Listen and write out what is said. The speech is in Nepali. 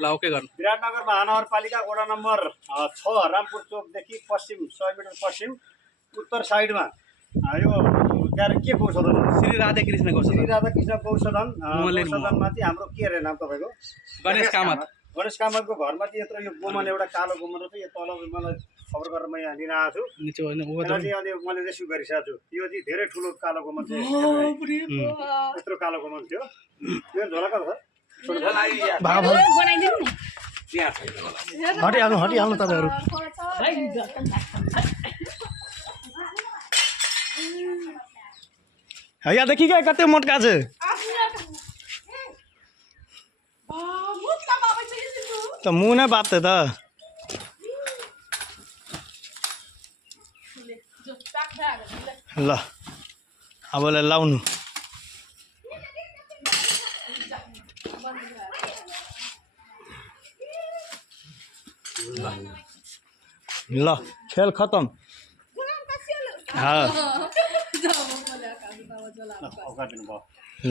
ल ओके गर्नु। विराटनगर महानगरपालिका वडा नम्बर 6 रामपुर चोकदेखि पश्चिम 100 मिटर पश्चिम उत्तर साइडमा यो त्यहाँ के गौसदन श्री राधाकृष्ण गौसदन। श्री राधाकृष्ण गौसदन गौसदनमाथि हाम्रो के अरे नाम तपाईँको गणेश कामत। गणेश कामतको घरमाथि यत्रो यो गोमन एउटा कालो गोमन र यो तल मलाई खबर गरेर म यहाँ लिन आएको छु। यसलाई चाहिँ अनि मैले रेस्क्यु गरिसकेको छु। यो चाहिँ धेरै ठुलो कालो गोमन थियो, यत्रो कालो गोमन थियो। यो झोला कता छ? हटिहाल्नु तपाईँहरू। यहाँ देखि क्या कते मोटका छ त मुँह नै बाप्थे त। ल अबले लाउनु। ल खेल खत्म। हाँ औकात दिनुभयो।